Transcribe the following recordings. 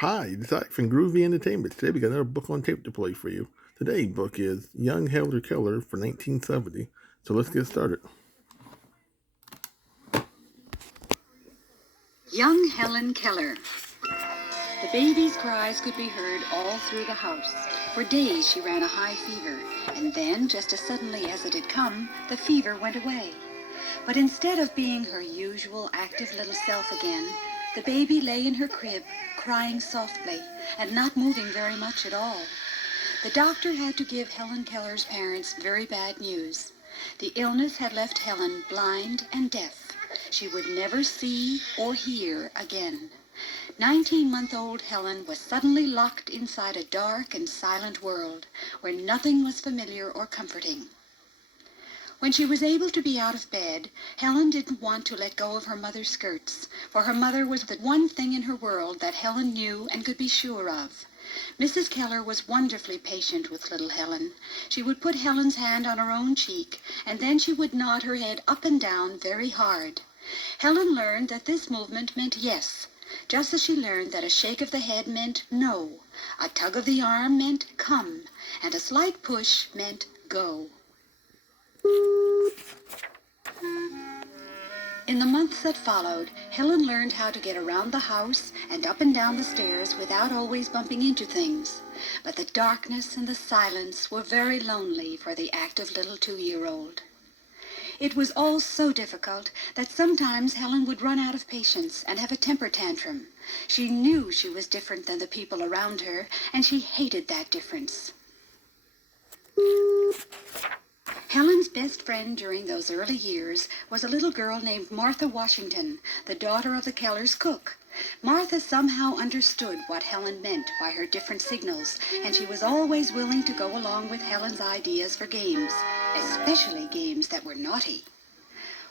Hi, this is Ike from Groovy Entertainment. Today we got another book on tape to play for you. Today's book is Young Helen Keller for 1970. So let's get started. Young Helen Keller. The baby's cries could be heard all through the house. For days she ran a high fever, and then, just as suddenly as it had come, the fever went away. But instead of being her usual active little self again, the baby lay in her crib, crying softly, and not moving very much at all. The doctor had to give Helen Keller's parents very bad news. The illness had left Helen blind and deaf. She would never see or hear again. 19-month-old Helen was suddenly locked inside a dark and silent world where nothing was familiar or comforting. When she was able to be out of bed, Helen didn't want to let go of her mother's skirts, for her mother was the one thing in her world that Helen knew and could be sure of. Mrs. Keller was wonderfully patient with little Helen. She would put Helen's hand on her own cheek, and then she would nod her head up and down very hard. Helen learned that this movement meant yes, just as she learned that a shake of the head meant no, a tug of the arm meant come, and a slight push meant go. In the months that followed, Helen learned how to get around the house and up and down the stairs without always bumping into things. But the darkness and the silence were very lonely for the active little 2-year-old. It was all so difficult that sometimes Helen would run out of patience and have a temper tantrum. She knew she was different than the people around her, and she hated that difference. Helen's best friend during those early years was a little girl named Martha Washington, the daughter of the Kellers' cook. Martha somehow understood what Helen meant by her different signals, and she was always willing to go along with Helen's ideas for games, especially games that were naughty.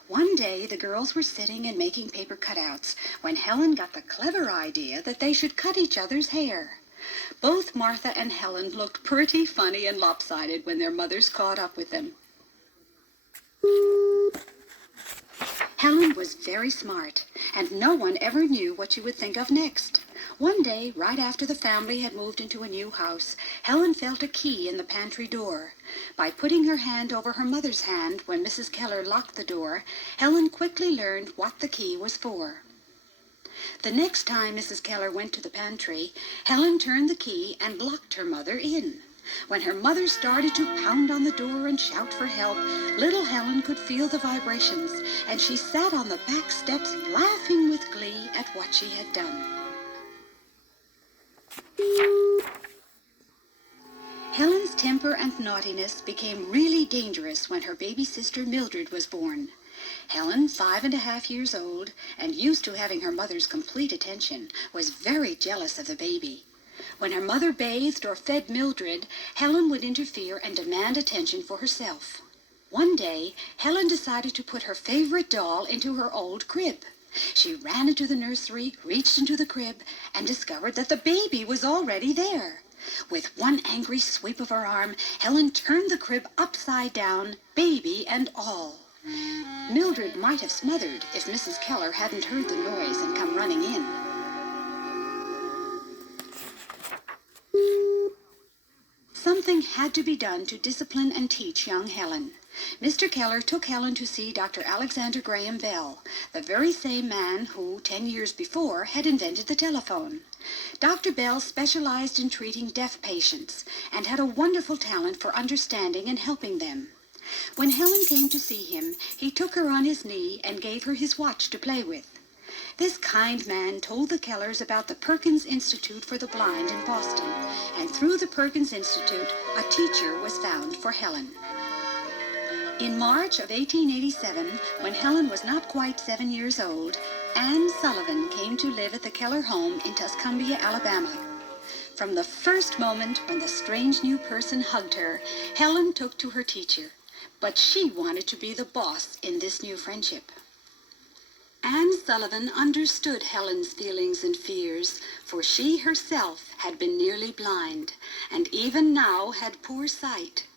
One day the girls were sitting and making paper cutouts when Helen got the clever idea that they should cut each other's hair. Both Martha and Helen looked pretty funny and lopsided when their mothers caught up with them. Helen was very smart, and no one ever knew what she would think of next. One day, right after the family had moved into a new house, Helen felt a key in the pantry door. By putting her hand over her mother's hand when Mrs. Keller locked the door, Helen quickly learned what the key was for. The next time Mrs. Keller went to the pantry, Helen turned the key and locked her mother in. When her mother started to pound on the door and shout for help, little Helen could feel the vibrations, and she sat on the back steps laughing with glee at what she had done. Helen's temper and naughtiness became really dangerous when her baby sister Mildred was born. Helen, 5½ years old, and used to having her mother's complete attention, was very jealous of the baby. When her mother bathed or fed Mildred, Helen would interfere and demand attention for herself. One day, Helen decided to put her favorite doll into her old crib. She ran into the nursery, reached into the crib, and discovered that the baby was already there. With one angry sweep of her arm, Helen turned the crib upside down, baby and all. Mildred might have smothered if Mrs. Keller hadn't heard the noise and come running in. Something had to be done to discipline and teach young Helen. Mr. Keller took Helen to see Dr. Alexander Graham Bell, the very same man who, 10 years before, had invented the telephone. Dr. Bell specialized in treating deaf patients and had a wonderful talent for understanding and helping them. When Helen came to see him, he took her on his knee and gave her his watch to play with. This kind man told the Kellers about the Perkins Institute for the Blind in Boston, and through the Perkins Institute, a teacher was found for Helen. In March of 1887, when Helen was not quite 7 years old, Anne Sullivan came to live at the Keller home in Tuscumbia, Alabama. From the first moment when the strange new person hugged her, Helen took to her teacher, but she wanted to be the boss in this new friendship. Anne Sullivan understood Helen's feelings and fears, for she herself had been nearly blind, and even now had poor sight.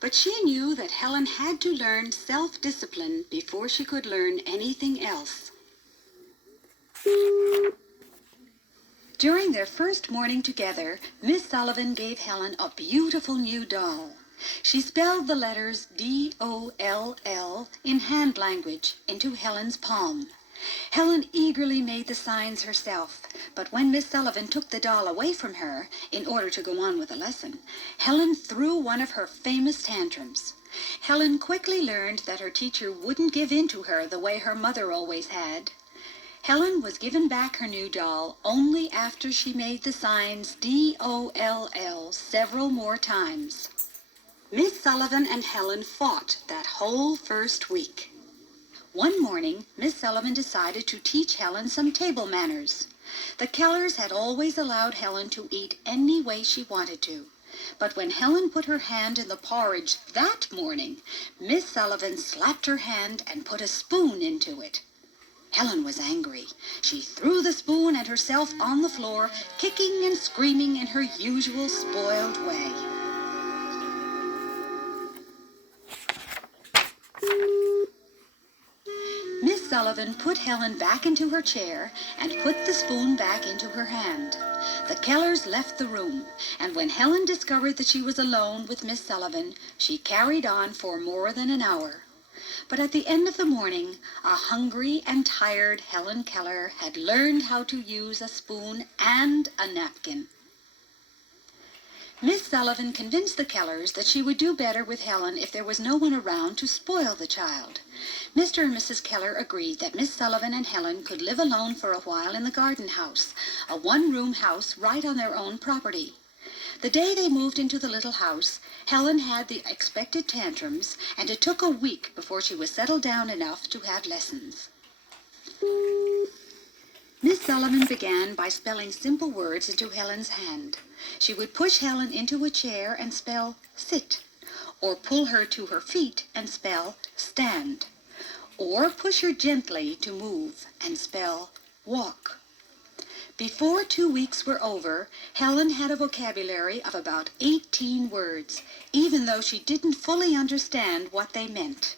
But she knew that Helen had to learn self-discipline before she could learn anything else. During their first morning together, Miss Sullivan gave Helen a beautiful new doll. She spelled the letters D-O-L-L in hand language into Helen's palm. Helen eagerly made the signs herself, but when Miss Sullivan took the doll away from her in order to go on with the lesson, Helen threw one of her famous tantrums. Helen quickly learned that her teacher wouldn't give in to her the way her mother always had. Helen was given back her new doll only after she made the signs D-O-L-L several more times. Miss Sullivan and Helen fought that whole first week. One morning, Miss Sullivan decided to teach Helen some table manners. The Kellers had always allowed Helen to eat any way she wanted to. But when Helen put her hand in the porridge that morning, Miss Sullivan slapped her hand and put a spoon into it. Helen was angry. She threw the spoon and herself on the floor, kicking and screaming in her usual spoiled way. Miss Sullivan put Helen back into her chair and put the spoon back into her hand. The Kellers left the room, and when Helen discovered that she was alone with Miss Sullivan, she carried on for more than an hour. But at the end of the morning, a hungry and tired Helen Keller had learned how to use a spoon and a napkin. Miss Sullivan convinced the Kellers that she would do better with Helen if there was no one around to spoil the child. Mr. and Mrs. Keller agreed that Miss Sullivan and Helen could live alone for a while in the garden house, a one-room house right on their own property. The day they moved into the little house, Helen had the expected tantrums, and it took a week before she was settled down enough to have lessons. Miss Sullivan began by spelling simple words into Helen's hand. She would push Helen into a chair and spell sit, or pull her to her feet and spell stand, or push her gently to move and spell walk. Before 2 weeks were over, Helen had a vocabulary of about 18 words, even though she didn't fully understand what they meant.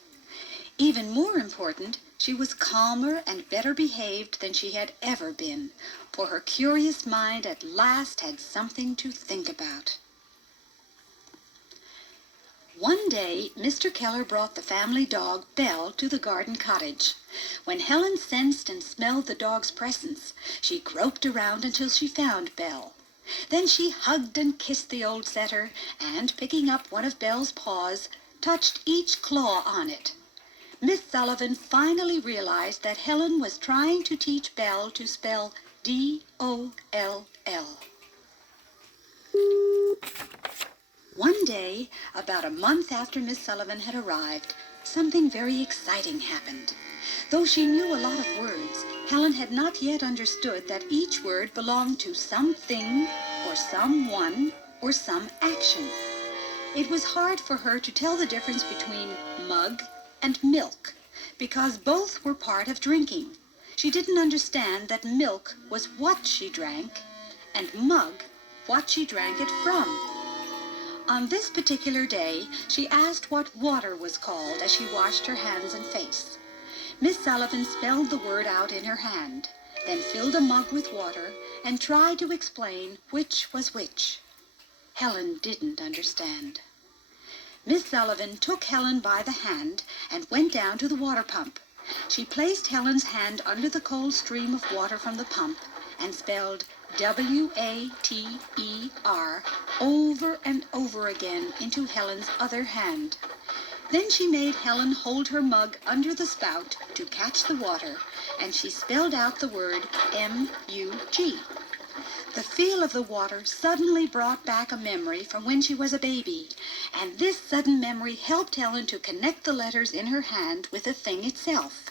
Even more important, she was calmer and better behaved than she had ever been, for her curious mind at last had something to think about. One day, Mr. Keller brought the family dog, Belle, to the garden cottage. When Helen sensed and smelled the dog's presence, she groped around until she found Belle. Then she hugged and kissed the old setter, and, picking up one of Belle's paws, touched each claw on it. Miss Sullivan finally realized that Helen was trying to teach Belle to spell D-O-L-L. One day, about a month after Miss Sullivan had arrived, something very exciting happened. Though she knew a lot of words, Helen had not yet understood that each word belonged to something or someone or some action. It was hard for her to tell the difference between mug and milk, because both were part of drinking. She didn't understand that milk was what she drank, and mug what she drank it from. On this particular day, she asked what water was called as she washed her hands and face. Miss Sullivan spelled the word out in her hand, then filled a mug with water and tried to explain which was which. Helen didn't understand. Miss Sullivan took Helen by the hand and went down to the water pump. She placed Helen's hand under the cold stream of water from the pump and spelled W-A-T-E-R over and over again into Helen's other hand. Then she made Helen hold her mug under the spout to catch the water, and she spelled out the word M-U-G. The feel of the water suddenly brought back a memory from when she was a baby, and this sudden memory helped Helen to connect the letters in her hand with the thing itself.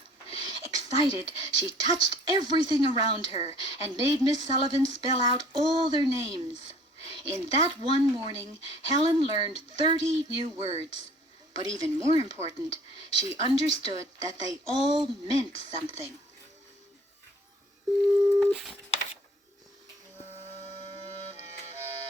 Excited, she touched everything around her and made Miss Sullivan spell out all their names. In that one morning, Helen learned 30 new words. But even more important, she understood that they all meant something.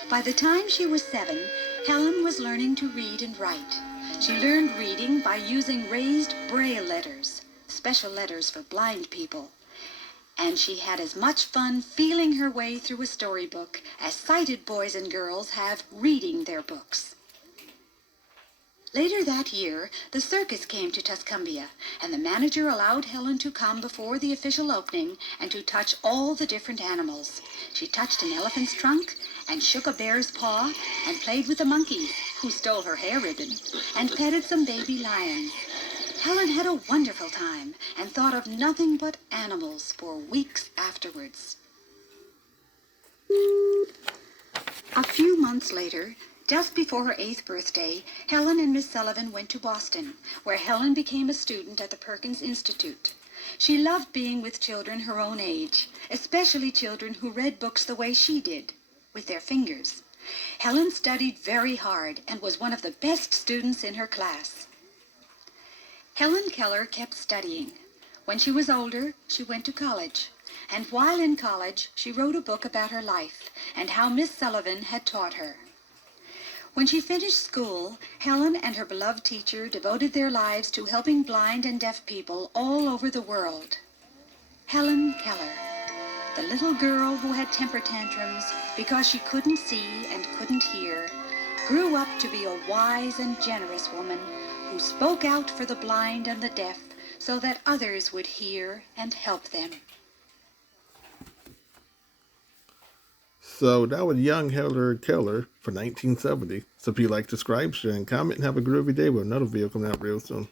By the time she was 7, Helen was learning to read and write. She learned reading by using raised braille letters, special letters for blind people. and she had as much fun feeling her way through a storybook as sighted boys and girls have reading their books. Later that year, the circus came to Tuscumbia, and the manager allowed Helen to come before the official opening and to touch all the different animals. She touched an elephant's trunk and shook a bear's paw and played with the monkeys, who stole her hair ribbon, and petted some baby lions. Helen had a wonderful time and thought of nothing but animals for weeks afterwards. A few months later, just before her 8th birthday, Helen and Miss Sullivan went to Boston, where Helen became a student at the Perkins Institute. She loved being with children her own age, especially children who read books the way she did, with their fingers. Helen studied very hard and was one of the best students in her class. Helen Keller kept studying. When she was older, she went to college. And while in college, she wrote a book about her life and how Miss Sullivan had taught her. When she finished school, Helen and her beloved teacher devoted their lives to helping blind and deaf people all over the world. Helen Keller, the little girl who had temper tantrums because she couldn't see and couldn't hear, grew up to be a wise and generous woman who spoke out for the blind and the deaf so that others would hear and help them. So that was young Helen Keller for 1970. So if you like, subscribe, share, and comment, and have a groovy day with another video coming out real soon.